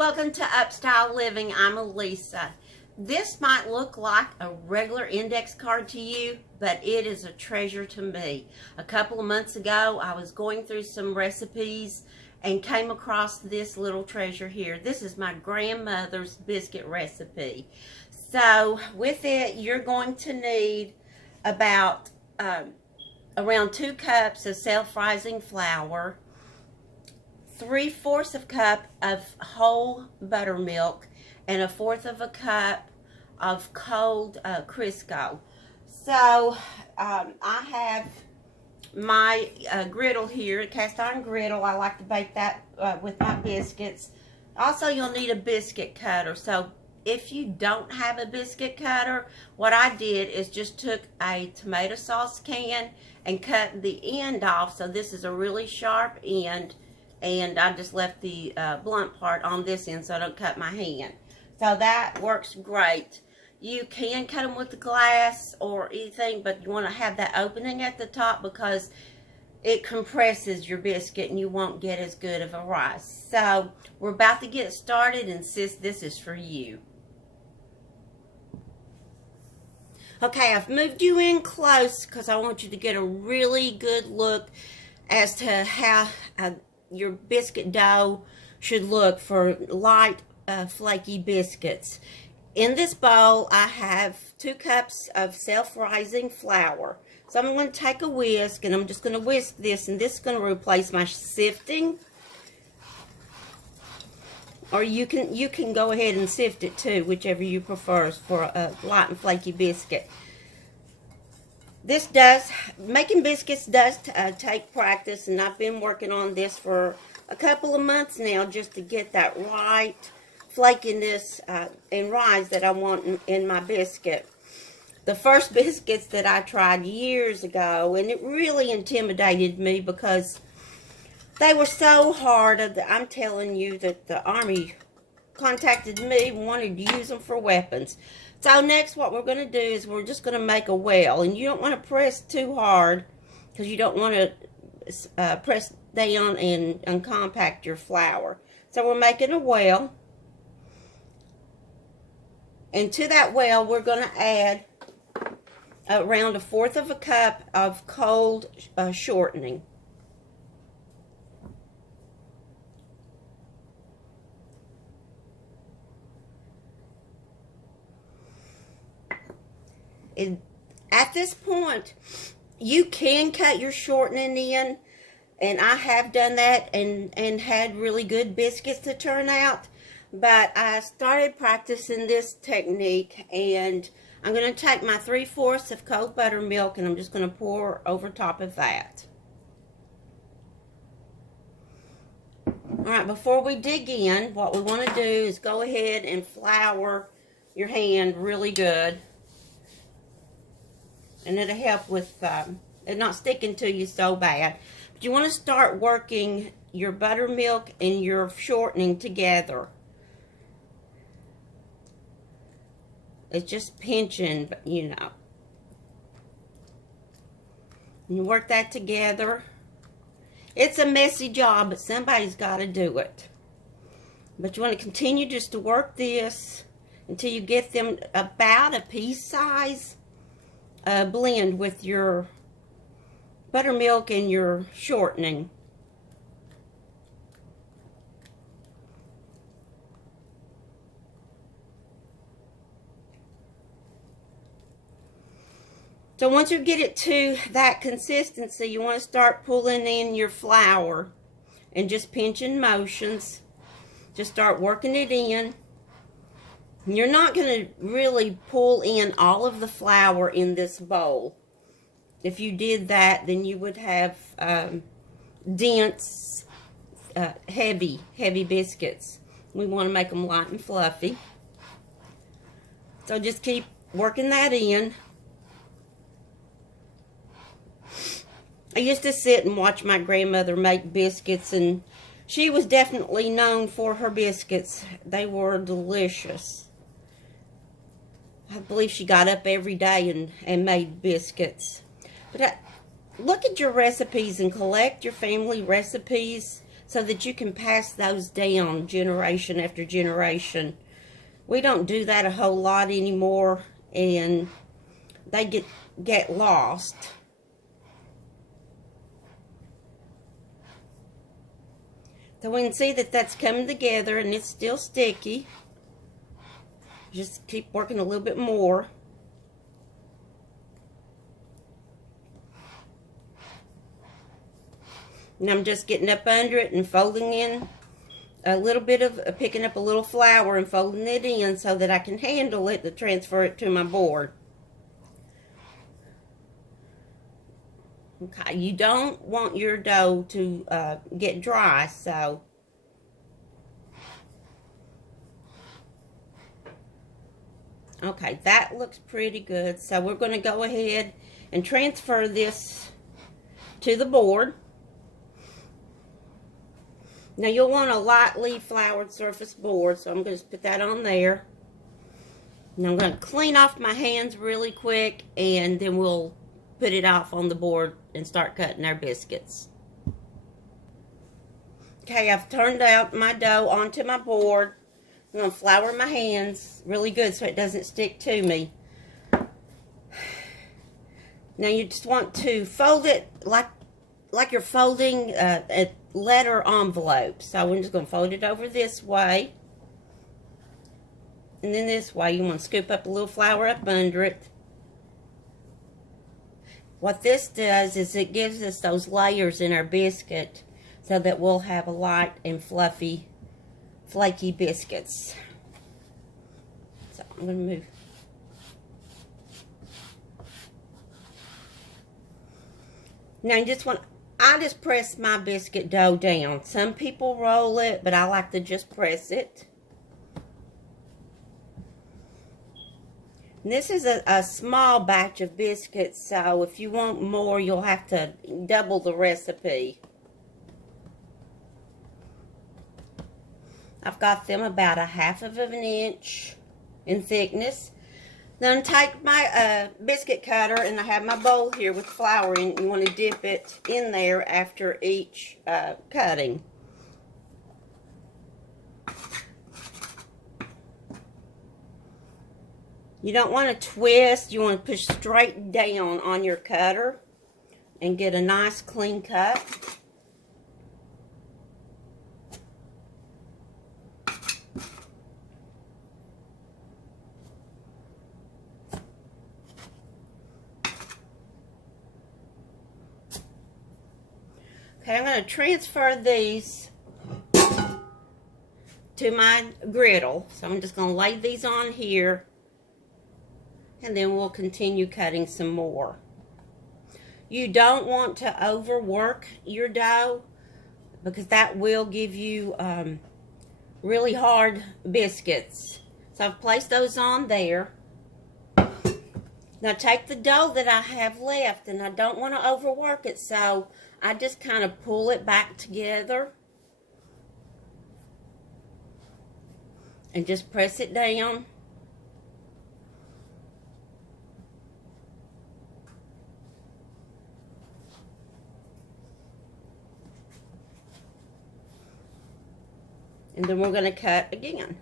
Welcome to Upstyle Living. I'm Elisa. This might look like a regular index card to you, but it is a treasure to me. A couple of months ago, I was going through some recipes and came across this little treasure here. This is my grandmother's biscuit recipe. So with it, you're going to need about around 2 cups of self-rising flour, 3/4 of a cup of whole buttermilk, and 1/4 of a cup of cold Crisco. So I have my griddle here, a cast iron griddle. I like to bake that with my biscuits. Also, you'll need a biscuit cutter. So if you don't have a biscuit cutter, what I did is just took a tomato sauce can and cut the end off. So this is a really sharp end, and I just left the blunt part on this end so I don't cut my hand. So that works great. You can cut them with the glass or anything, but you want to have that opening at the top because it compresses your biscuit and you won't get as good of a rise. So we're about to get started, and sis, this is for you. Okay, I've moved you in close because I want you to get a really good look as to how your biscuit dough should look for light, flaky biscuits. In this bowl, I have 2 cups of self-rising flour. So I'm going to take a whisk, and I'm just going to whisk this, and this is going to replace my sifting. Or you can go ahead and sift it too, whichever you prefer for a light and flaky biscuit. Making biscuits does take practice, and I've been working on this for a couple of months now just to get that right flakiness and rise that I want in my biscuit. The first biscuits that I tried years ago, and it really intimidated me because they were so hard. I'm telling you that the Army contacted me and wanted to use them for weapons. So next what we're going to do is we're just going to make a well. And you don't want to press too hard because you don't want to press down and uncompact your flour. So we're making a well. And to that well we're going to add around 1/4 of a cup of cold shortening. At this point, you can cut your shortening in, and I have done that and had really good biscuits to turn out. But I started practicing this technique, and I'm going to take my 3/4 of cold buttermilk, and I'm just going to pour over top of that. Alright, before we dig in, what we want to do is go ahead and flour your hand really good. And it'll help with it not sticking to you so bad. But you want to start working your buttermilk and your shortening together. It's just pinching, you know. And you work that together. It's a messy job, but somebody's got to do it. But you want to continue just to work this until you get them about a pea size. Blend with your buttermilk and your shortening. So once you get it to that consistency, you want to start pulling in your flour and just pinching motions. Just start working it in. You're not going to really pull in all of the flour in this bowl. If you did that, then you would have dense, heavy biscuits. We want to make them light and fluffy. So just keep working that in. I used to sit and watch my grandmother make biscuits, and she was definitely known for her biscuits. They were delicious. I believe she got up every day and made biscuits. But look at your recipes and collect your family recipes so that you can pass those down generation after generation. We don't do that a whole lot anymore, and they get lost. So we can see that that's coming together, and it's still sticky. Just keep working a little bit more. And I'm just getting up under it and folding in a little bit of, picking up a little flour and folding it in so that I can handle it to transfer it to my board. Okay, you don't want your dough to get dry, so okay, that looks pretty good. So we're going to go ahead and transfer this to the board. Now you'll want a lightly floured surface board, so I'm going to put that on there. Now I'm going to clean off my hands really quick, and then we'll put it off on the board and start cutting our biscuits. Okay, I've turned out my dough onto my board. I'm going to flour my hands really good so it doesn't stick to me. Now you just want to fold it like you're folding a letter envelope. So we're just going to fold it over this way. And then this way, you want to scoop up a little flour up under it. What this does is it gives us those layers in our biscuit so that we'll have a light and fluffy, flaky biscuits. So I'm going to move. Now you just want, I just press my biscuit dough down. Some people roll it, but I like to just press it. And this is a small batch of biscuits, so if you want more, you'll have to double the recipe. I've got them about 1/2 of an inch in thickness. Then take my biscuit cutter, and I have my bowl here with flour in it. You want to dip it in there after each cutting. You don't want to twist. You want to push straight down on your cutter and get a nice clean cut. Okay, I'm going to transfer these to my griddle. So I'm just going to lay these on here, and then we'll continue cutting some more. You don't want to overwork your dough because that will give you really hard biscuits. So I've placed those on there. Now take the dough that I have left, and I don't want to overwork it, so I just kind of pull it back together and just press it down. And then we're going to cut again.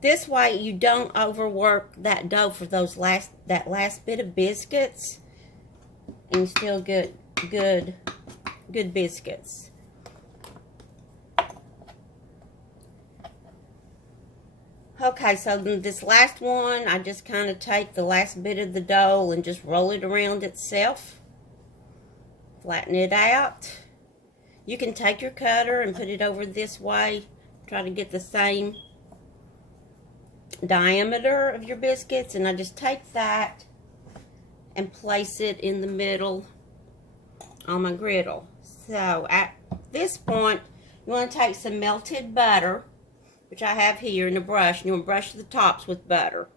This way you don't overwork that dough for that last bit of biscuits, and you still get good biscuits. Okay, so this last one, I just kind of take the last bit of the dough and just roll it around itself. Flatten it out. You can take your cutter and put it over this way. Try to get the same diameter of your biscuits, and I just take that and place it in the middle on my griddle. So at this point, you want to take some melted butter, which I have here in a brush, and you want to brush the tops with butter.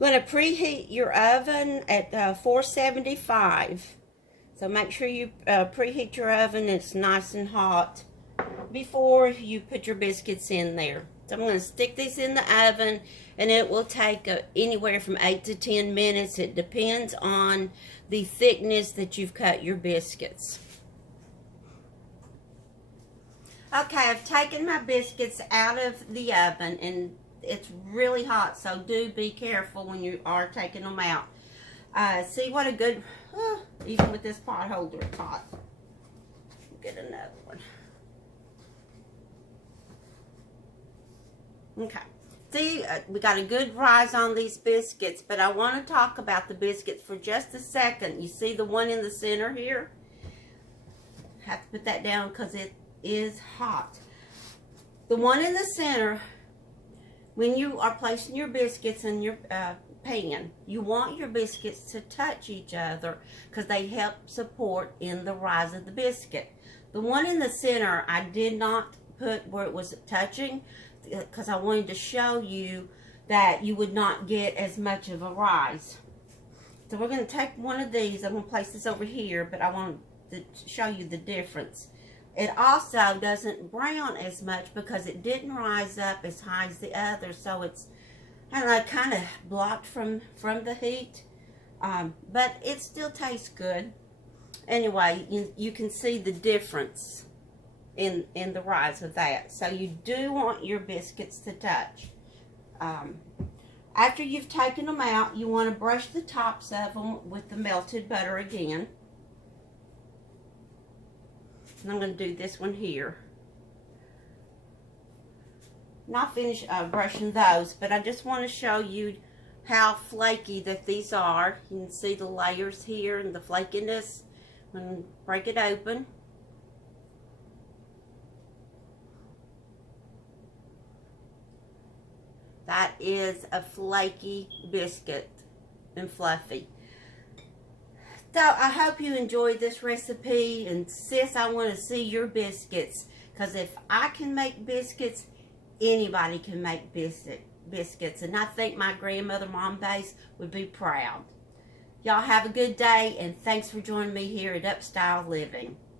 going to preheat your oven at 475. So make sure you preheat your oven. It's nice and hot before you put your biscuits in there. So I'm going to stick these in the oven, and it will take anywhere from 8 to 10 minutes. It depends on the thickness that you've cut your biscuits. Okay, I've taken my biscuits out of the oven, and it's really hot, so do be careful when you are taking them out. See what a good, even with this pot holder, it's hot. Get another one. Okay, see, we got a good rise on these biscuits, but I want to talk about the biscuits for just a second. You see the one in the center here? I have to put that down because it is hot. The one in the center, when you are placing your biscuits in your pan, you want your biscuits to touch each other because they help support in the rise of the biscuit. The one in the center, I did not put where it was touching because I wanted to show you that you would not get as much of a rise. So we're going to take one of these. I'm going to place this over here, but I want to show you the difference. It also doesn't brown as much because it didn't rise up as high as the other, so it's, I don't know, kind of blocked from the heat, but it still tastes good. Anyway, you can see the difference in the rise of that. So you do want your biscuits to touch. After you've taken them out, you want to brush the tops of them with the melted butter again. And I'm going to do this one here. Not finished brushing those, but I just want to show you how flaky that these are. You can see the layers here and the flakiness. I'm going to break it open. That is a flaky biscuit and fluffy. So I hope you enjoyed this recipe, and sis, I want to see your biscuits, because if I can make biscuits, anybody can make biscuits, and I think my grandmother, Mom Base, would be proud. Y'all have a good day, and thanks for joining me here at Upstyle Living.